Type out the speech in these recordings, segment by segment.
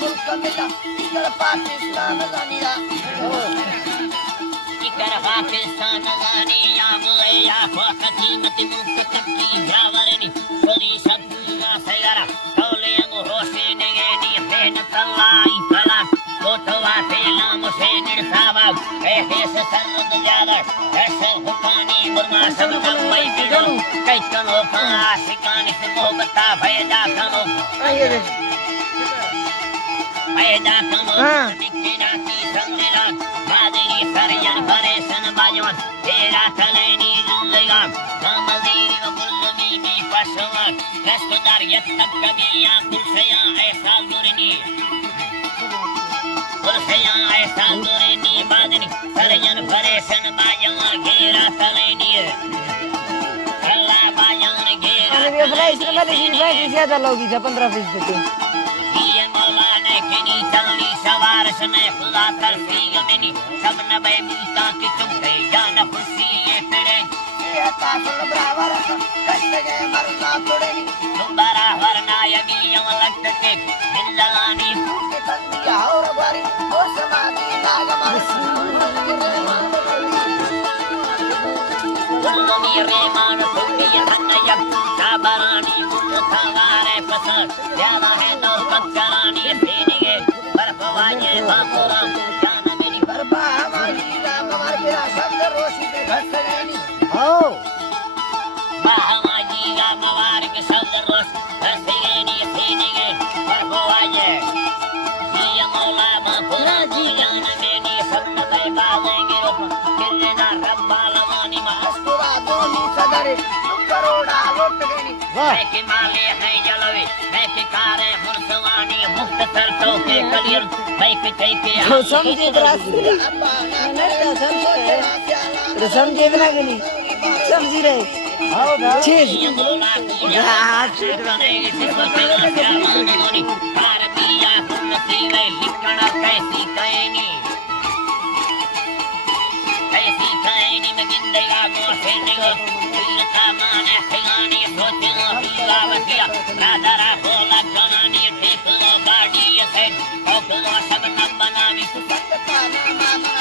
मुल्क मिला इकर पाकिस्तान जानिया इकर पाकिस्तान जानिया मुया फकती मति मुक्त की जावरनी कोली सब्बुया सयरा तौले होसे नेगेनी मेहनत लाई फला कोटवा तेला मुसे निर्सावा ऐसे सरद ज्यादा ऐसे हुकानी बुरमा सब नंबर बिडो कैतनो आशिकानी से मोहब्बता भयदा कनो भयदा कनो दिखना की संगना मादरी सरयन परेशान बाजवन तेरा तलेनी जुलेगा नामदीरी व कुल्लमी में पशवा रसदार यत्तक कबिया कुलसया ऐसा दुरनी कुलसया ऐसा दुरनी बादनी सरयन परेशान बाजवन घेरा तलेनी अल्लाह बाजवन घेरा ये प्राइस में इन्वेस्ट ज्यादा लोगी था 15% ये मौला ने किनी चलनी सवार सने खुदा तरफीग मिनी सब नबे मीता की चुपे जान खुशी ये तेरे ये काफल बराबर कष्ट गए मरना तोड़ेनी तुम बराबर ना यगी यम लगत के दिललानी के बंदिया और बारी ओ समाधि नाग कुल्लमी रेमान तुकी हन्नयब साबरानी मुल्खावारे पसर यावा है तो पक्करानी फेनिगे बर्फवाजे बापुरा जान मेरी बर्फा हमारी राम हमार गिरा शब्द रोशी पे घट गईनी हो हमारी राम हमार के शब्द रोश घट गईनी फेनिगे बर्फवाजे ये मौला बापुरा जी जान मेरी शब्द पे बाजेंगे रोप किरना रब्बा लवानी मास्तुरा दोनी सदरे करोड़ा लुट गईनी मैं के माले हैं जलवे मैं के कारे हुरसवानी मुख्तसर टोके कलियर मैं के के समझे द्रास तो समझे बिना कि नहीं समझी रहे आओ ना चीज भारतीय सुन्नती में लिखना कैसी कहनी कैसी कहनी में गिंदेगा गोसे निगो माने खिलानी सोचना पीला बतिया राधा होला बनानी ठीक लो गाड़ी से ओपलो सब न बनानी सुसंगता ना माना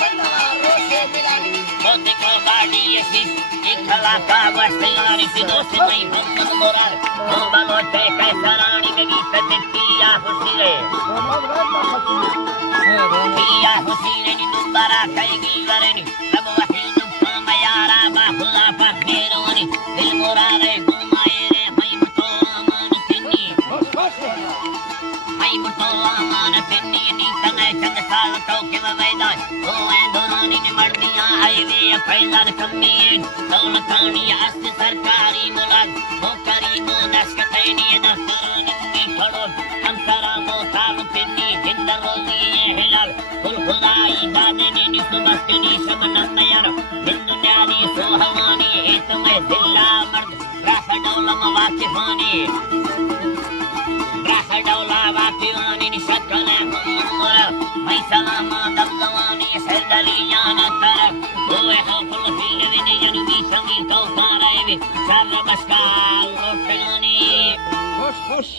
बनवा रोसे मिलानी मोती को गाड़ी से इखला का वस्तियानी से दोस्त नहीं मोहम्मद मुराद मोहम्मद पे कैसरानी के गीत दिया हुसैन पिया हुसैन ने नुबरा कईगी वरनी सब वही यारा बाहुला पखेरोनी दिल मुरारे घुमाए रे मैं मुतोला मान पिन्नी नी तने चंद साल तो के मैदान ओए दोरानी ने मर्दियां आई वे फैलाद कमी दौलतानी अस्त सरकारी मुलाद नौकरी मोनस कतैनी दफ्तरानी में खड़ो हम सारा मोताल पिन्नी जिंदा रोजी हिलाल कुल खुदाई बादने नी सुबस्तिनी सब नमयार दुनियानी सोहवानी इतमे दिल्ला मर्द राह दौला मवाकिफानी राहडौला वाकिवानी निशक्कले मुमरा मैं सलामा दबलवानी सल्लियाना तरफ ओए हो फुल फील विने जनबी संगी तो सारे भी सर्व बस्का लोटनी खुश खुश